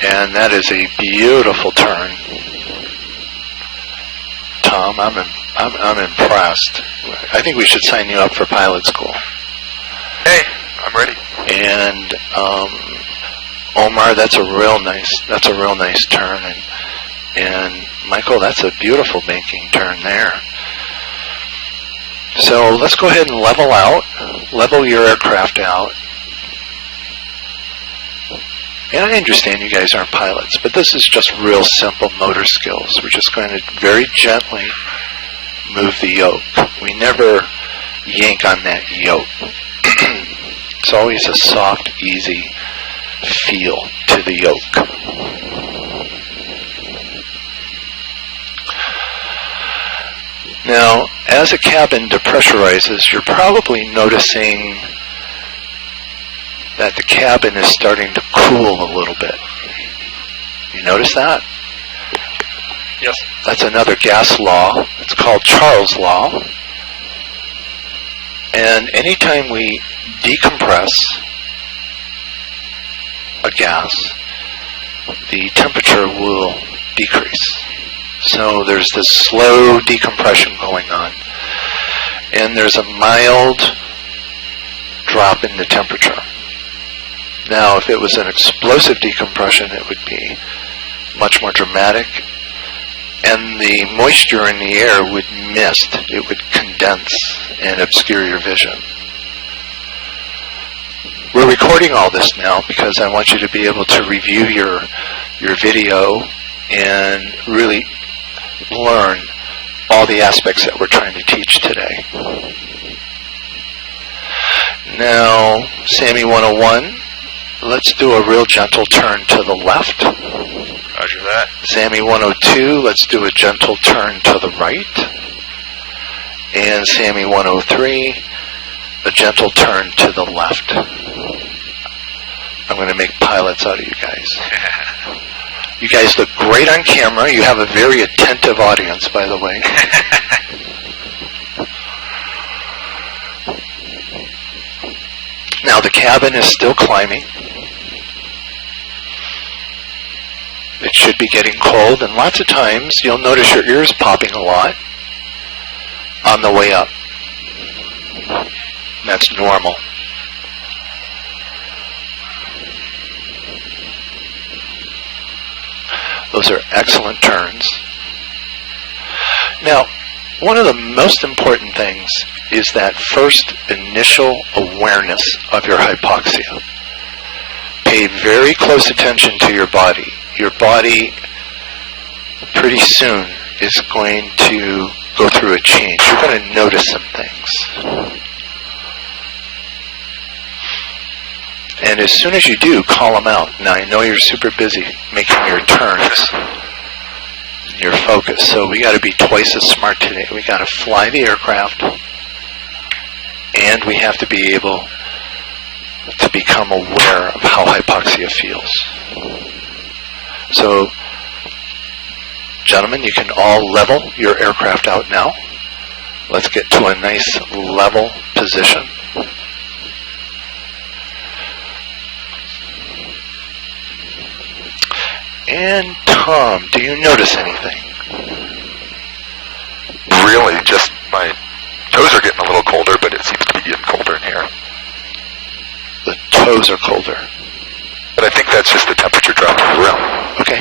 And that is a beautiful turn. Tom, I'm impressed. I think we should sign you up for pilot school. Hey, I'm ready. And Omar, that's a real nice turn, and Michael, that's a beautiful banking turn there. So let's go ahead and level your aircraft out. And I understand you guys aren't pilots, but this is just real simple motor skills. We're just going to very gently move the yoke. We never yank on that yoke. It's always a soft, easy feel to the yoke. Now, as a cabin depressurizes, you're probably noticing that the cabin is starting to cool a little bit. You notice that? Yes. That's another gas law. It's called Charles' law. And anytime we decompress a gas, the temperature will decrease. So there's this slow decompression going on. And there's a mild drop in the temperature. Now, if it was an explosive decompression, it would be much more dramatic, and the moisture in the air would mist. It would condense and obscure your vision. We're recording all this now because I want you to be able to review your video and really learn all the aspects that we're trying to teach today. Now, Sammy 101. Let's do a real gentle turn to the left. Roger that. Sammy 102, let's do a gentle turn to the right. And Sammy 103, a gentle turn to the left. I'm going to make pilots out of you guys. You guys look great on camera. You have a very attentive audience, by the way. Now the cabin is still climbing. It should be getting cold, and lots of times you'll notice your ears popping a lot on the way up. That's normal. Those are excellent turns. Now, one of the most important things is that first initial awareness of your hypoxia. Pay very close attention to your body. Your body pretty soon is going to go through a change. You're going to notice some things. And as soon as you do, call them out. Now, I know you're super busy making your turns, your focus, so we got to be twice as smart today. We got to fly the aircraft, and we have to be able to become aware of how hypoxia feels. So, gentlemen, you can all level your aircraft out now. Let's get to a nice level position. And Tom, do you notice anything? Really, just my toes are getting a little colder, but it seems to be getting colder in here. The toes are colder. But I think that's just the temperature drop in the room. Okay.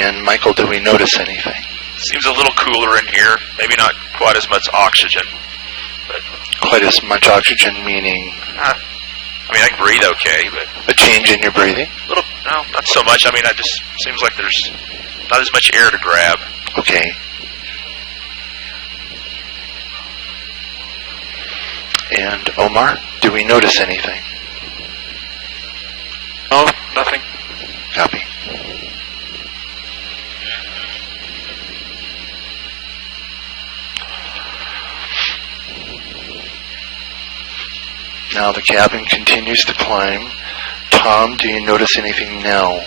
And Michael, do we notice anything? Seems a little cooler in here. Maybe not quite as much oxygen. But quite as much oxygen, meaning? I mean, I can breathe okay, but... A change in your breathing? No, not so much. I mean, it just seems like there's not as much air to grab. Okay. And Omar, do we notice anything? Oh, nothing. Copy. Now the cabin continues to climb. Tom, do you notice anything now?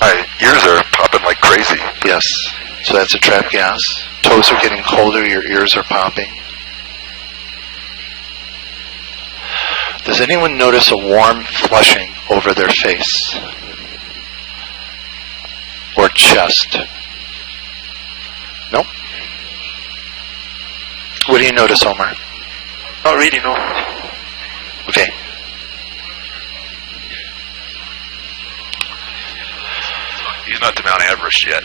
My ears are popping like crazy. Yes. So that's a trap gas. Toes are getting colder, your ears are popping. Does anyone notice a warm flushing over their face or chest? No? What do you notice, Omar? Not really, no. Okay. He's not to Mount Everest yet.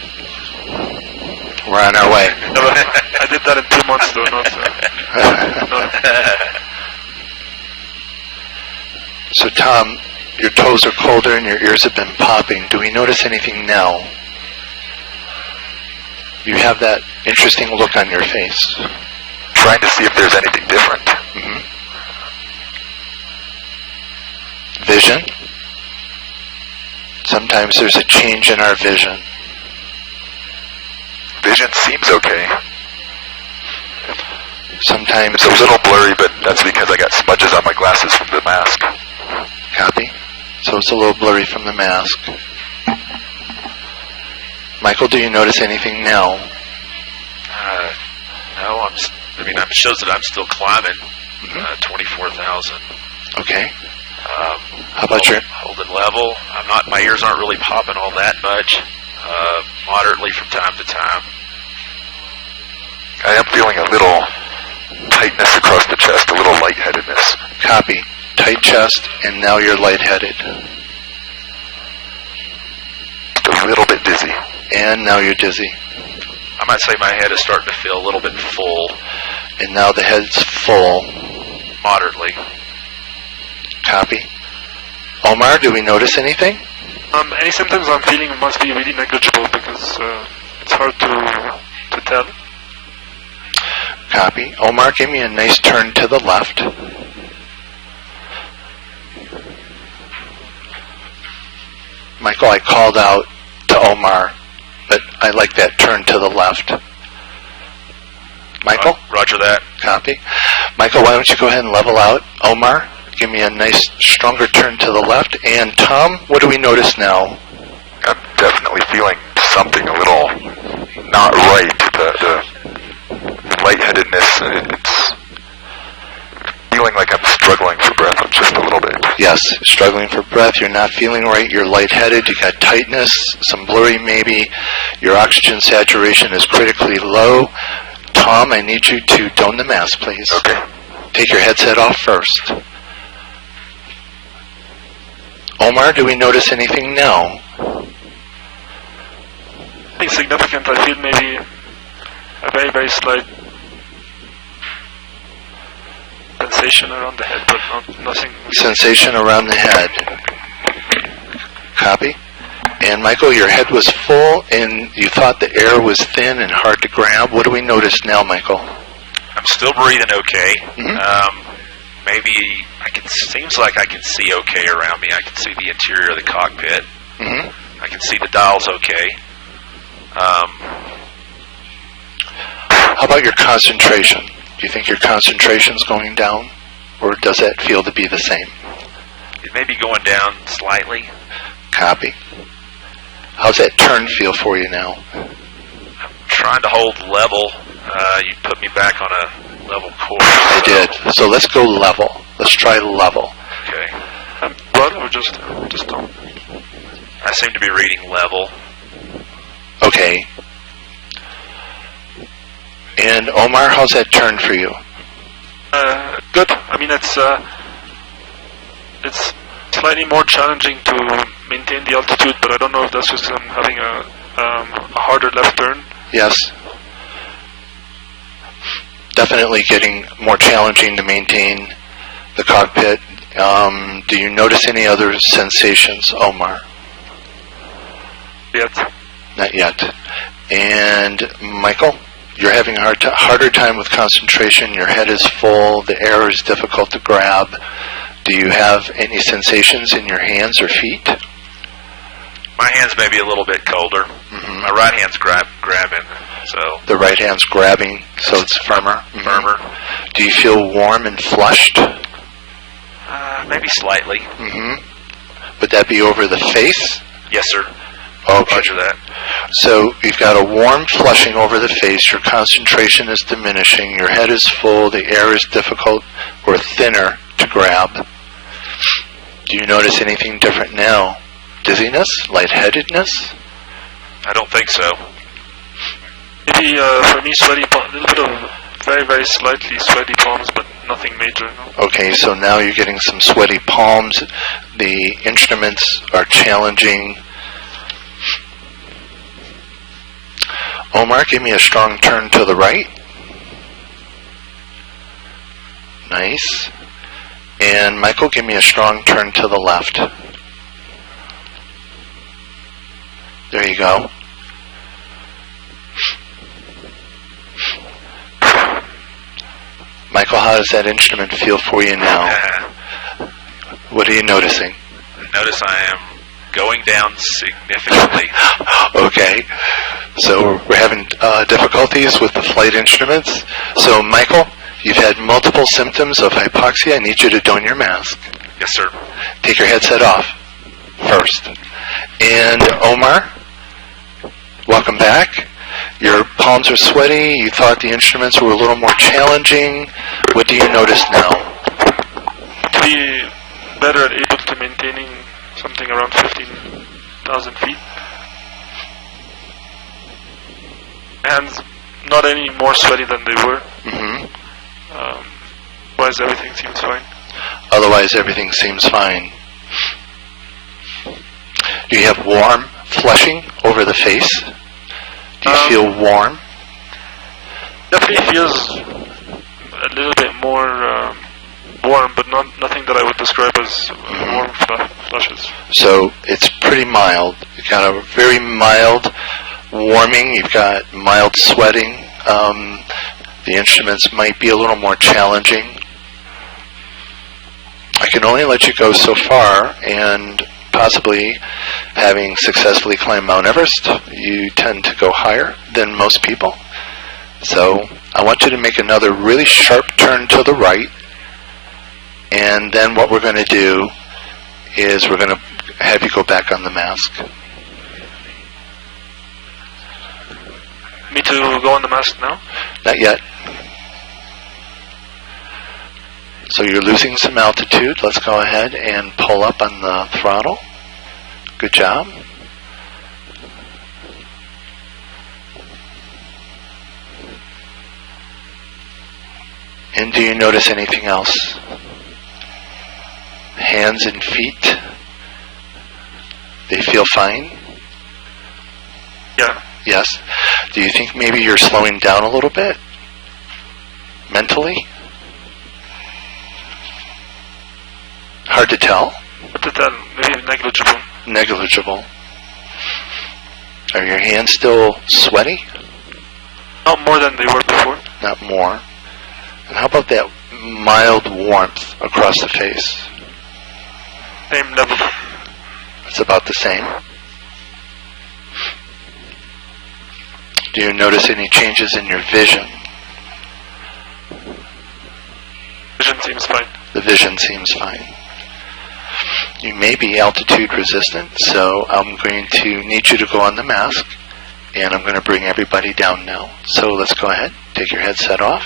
We're on our way. No, I did that in 2 months, though, not. So, Tom, your toes are colder and your ears have been popping. Do we notice anything now? You have that interesting look on your face. Trying to see if there's anything different. Mm-hmm. Vision. Sometimes there's a change in our vision. Vision seems okay. Sometimes It's a little blurry, but that's because I got smudges on my glasses from the mask. Copy. So it's a little blurry from the mask. Michael, do you notice anything now? No, it shows that I'm still climbing 24,000. Okay. How about your... Holding level. My ears aren't really popping all that much. Moderately from time to time. I am feeling a little tightness across the chest, a little lightheadedness. Copy. Tight chest, and now you're lightheaded. A little bit dizzy. And now you're dizzy. I might say my head is starting to feel a little bit full. And now the head's full. Moderately. Copy. Omar, do we notice anything? Any symptoms I'm feeling must be really negligible because it's hard to tell. Copy. Omar, give me a nice turn to the left. Michael, I called out to Omar, but I like that turn to the left. Michael? Roger that. Copy. Michael, why don't you go ahead and level out Omar? Give me a nice, stronger turn to the left. And Tom, what do we notice now? I'm definitely feeling something a little not right. The lightheadedness, it's feeling like I'm struggling for breath just a little bit. Yes, struggling for breath. You're not feeling right. You're lightheaded. You got tightness, some blurry maybe. Your oxygen saturation is critically low. Tom, I need you to don the mask, please. Okay. Take your headset off first. Omar, do we notice anything now? Nothing significant. I feel maybe a very, very slight sensation around the head, but nothing. Sensation around the head. Copy. And Michael, your head was full and you thought the air was thin and hard to grab. What do we notice now, Michael? I'm still breathing okay. Mm-hmm. Maybe seems like I can see okay around me. I can see the interior of the cockpit. Mm-hmm. I can see the dials okay. How about your concentration? Do you think your concentration's going down? Or does that feel to be the same? It may be going down slightly. Copy. How's that turn feel for you now? I'm trying to hold level. You put me back on a level course. I did. So let's go level. Let's try level. Okay. Blood or just tone? I seem to be reading level. Okay. And Omar, how's that turn for you? Good. I mean, it's slightly more challenging to maintain the altitude, but I don't know if that's just I'm having a harder left turn. Yes. Definitely getting more challenging to maintain the cockpit. Do you notice any other sensations, Omar? Yet. Not yet. And Michael, you're having a harder time with concentration. Your head is full. The air is difficult to grab. Do you have any sensations in your hands or feet? My hands may be a little bit colder. Mm-hmm. My right hand's grabbing, so... The right hand's grabbing, so it's firmer? Mm-hmm. Firmer. Do you feel warm and flushed? Maybe slightly. Mm-hmm. Would that be over the face? Yes, sir. Okay. Roger that. So you've got a warm flushing over the face. Your concentration is diminishing. Your head is full. The air is difficult or thinner to grab. Do you notice anything different now? Dizziness? Lightheadedness? I don't think so. Maybe for me, sweaty palms, a little bit of very, very slightly sweaty palms, but nothing major. No? Okay, so now you're getting some sweaty palms. The instruments are challenging. Omar, give me a strong turn to the right. Nice. And Michael, give me a strong turn to the left. There you go. Michael, how does that instrument feel for you now? What are you noticing? Notice I am going down significantly. Okay. So we're having difficulties with the flight instruments. So Michael, you've had multiple symptoms of hypoxia. I need you to don your mask. Yes, sir. Take your headset off first. And Omar, welcome back. Your palms are sweaty. You thought the instruments were a little more challenging. What do you notice now? To be better at able to maintaining something around 15,000 feet. Hands not any more sweaty than they were. Mm-hmm. Otherwise, everything seems fine. Otherwise, everything seems fine. Do you have warm flushing over the face? Do you feel warm? Definitely feels a little bit more warm, but nothing that I would describe as warm flushes. So it's pretty mild. You've got a very mild warming. You've got mild sweating. The instruments might be a little more challenging. I can only let you go so far, and possibly having successfully climbed Mount Everest, you tend to go higher than most people. So I want you to make another really sharp turn to the right, and then what we're going to do is we're going to have you go back on the mask. Me to go on the mask now? Not yet. So you're losing some altitude. Let's go ahead and pull up on the throttle. Good job. And do you notice anything else? Hands and feet? They feel fine? Yeah. Yes. Do you think maybe you're slowing down a little bit? Mentally? Hard to tell. Maybe negligible. Negligible. Are your hands still sweaty? Not more than they were before. Not more. And how about that mild warmth across the face? Same level. It's about the same. Do you notice any changes in your vision? Vision seems fine. The vision seems fine. You may be altitude resistant, so I'm going to need you to go on the mask, and I'm going to bring everybody down now. So let's go ahead. Take your headset off.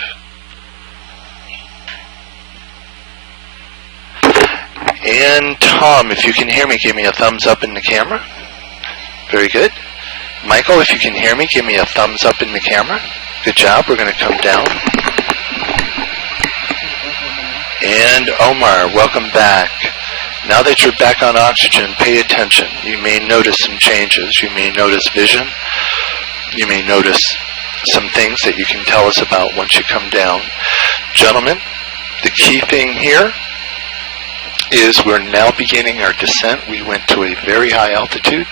And Tom, if you can hear me, give me a thumbs up in the camera. Very good. Michael, if you can hear me, give me a thumbs up in the camera. Good job. We're going to come down. And Omar, welcome back. Now that you're back on oxygen, pay attention. You may notice some changes. You may notice vision. You may notice some things that you can tell us about once you come down. Gentlemen, the key thing here is we're now beginning our descent. We went to a very high altitude,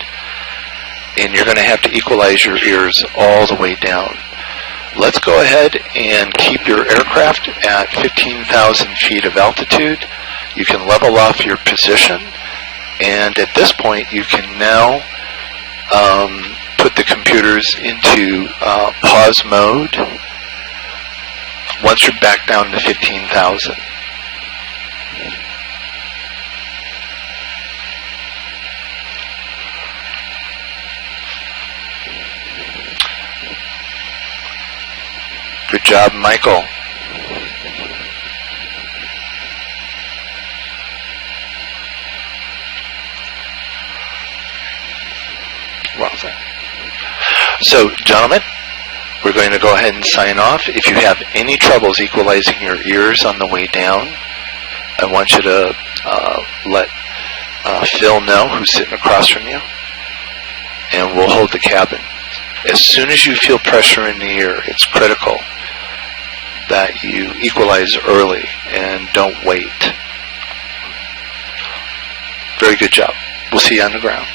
and you're going to have to equalize your ears all the way down. Let's go ahead and keep your aircraft at 15,000 feet of altitude. You can level off your position, and at this point you can now put the computers into pause mode once you're back down to 15,000. Good job, Michael. So, gentlemen, we're going to go ahead and sign off. If you have any troubles equalizing your ears on the way down, I want you to let Phil know, who's sitting across from you, and we'll hold the cabin. As soon as you feel pressure in the ear, it's critical that you equalize early and don't wait. Very good job. We'll see you on the ground.